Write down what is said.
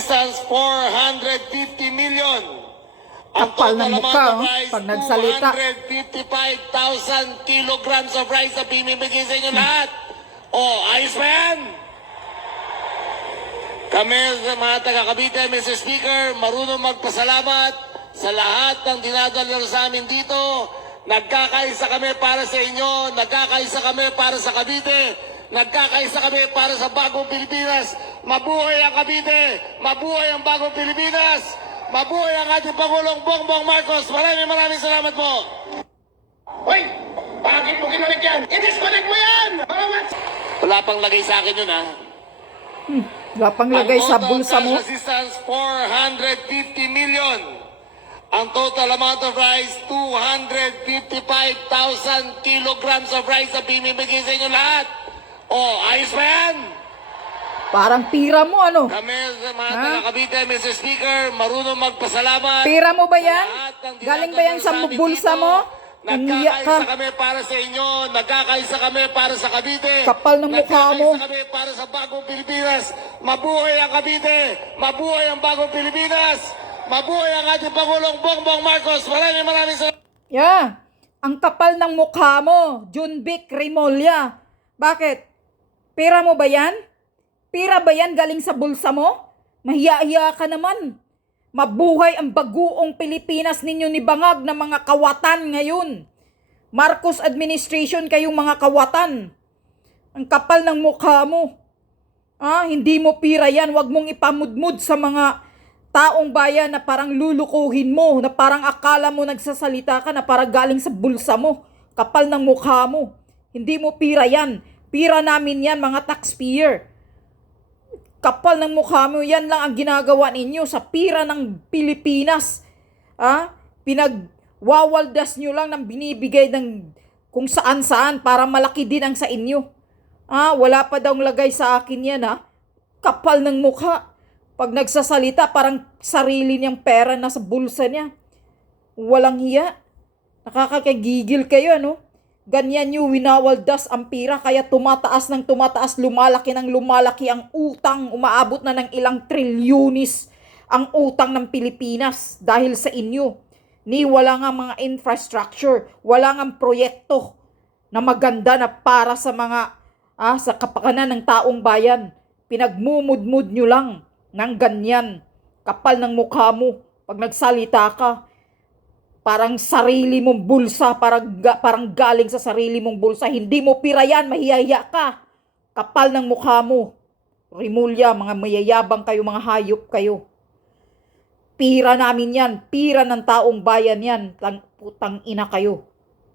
assistance 450 million. Ang Kapal total ng amount mukha, of rice, pag nagsalita. 255,000 kilograms of rice na binibigay sa inyo lahat. Ayos ba yan? Kami sa mga taga-Cavite, Mr. Speaker, marunong magpasalamat sa lahat ng dinadala sa amin dito. Nagkakaisa kami para sa inyo, nagkakaisa kami para sa Cavite, nagkakaisa kami para sa bagong Pilipinas. Mabuhay ang Cavite, mabuhay ang bagong Pilipinas, mabuhay ang ating Pangulong Bongbong Marcos. Maraming salamat po. Hoy! Bakit mo kinalik yan? I-disconnect mo yan! Wala pang lagay sa akin yun, ha? Wala pang lagay sa bulsa mo. Ang total cash assistance, 450 million. Ang total amount of rice, 255,000 kilograms of rice na binibigay sa inyo lahat. Ayos ba yan? Parang pira mo, ano? Kami sa mga taga-Cavite, Mr. Speaker, marunong magpasalamat. Pira mo ba yan? Sa lahat ng Galing ba yan sa dinadala bulsa dito. mo? Nangiyak ka. Nagkakaisa kami para sa inyo, nagkakaisa kami para sa Cavite. Kapal ng mukha mo. Nagkakaisa kami para sa bagong Pilipinas. Mabuhay ang Cavite, mabuhay ang bagong Pilipinas, mabuhay ang ating Pangulong Bongbong Marcos. Maraming salamat. Yeah. Ang kapal ng mukha mo, Junvic Remulla. Bakit? Pira mo ba yan? Pira ba yan galing sa bulsa mo? Mahiya-hiya ka naman. Mabuhay ang baguong Pilipinas ninyo ni Bangag na mga kawatan ngayon. Marcos administration kayong mga kawatan. Ang kapal ng mukha mo. Hindi mo pira yan. Huwag mong ipamudmud sa mga taong bayan na parang lulukuhin mo, na parang akala mo nagsasalita ka na parang galing sa bulsa mo. Kapal ng mukha mo. Hindi mo pira yan. Pira namin yan, mga taxpayer. Kapal ng mukha mo, yan lang ang ginagawa ninyo sa pira ng Pilipinas. Pinagwawaldas nyo lang ng binibigay ng kung saan-saan para malaki din ang sa inyo. Wala pa daw lagay sa akin yan, Kapal ng mukha. Pag nagsasalita, parang sarili niyang pera na sa bulsa niya. Walang hiya. Nakakagigil kayo, ano? Ganyan nyo winawaldas ang pira, kaya tumataas ng tumataas, lumalaki ng lumalaki ang utang, umaabot na ng ilang trilyonis ang utang ng Pilipinas dahil sa inyo. Wala nga mga infrastructure, wala nga proyekto na maganda na para sa mga sa kapakanan ng taong bayan. Pinagmumudmud nyo lang ng ganyan. Kapal ng mukha mo pag nagsalita ka. Parang sarili mong bulsa, parang galing sa sarili mong bulsa. Hindi mo pira yan, mahihiya ka. Kapal ng mukha mo. Remulla, mga mayayabang kayo, mga hayop kayo. Pira namin yan, pira ng taong bayan yan. Putang ina kayo.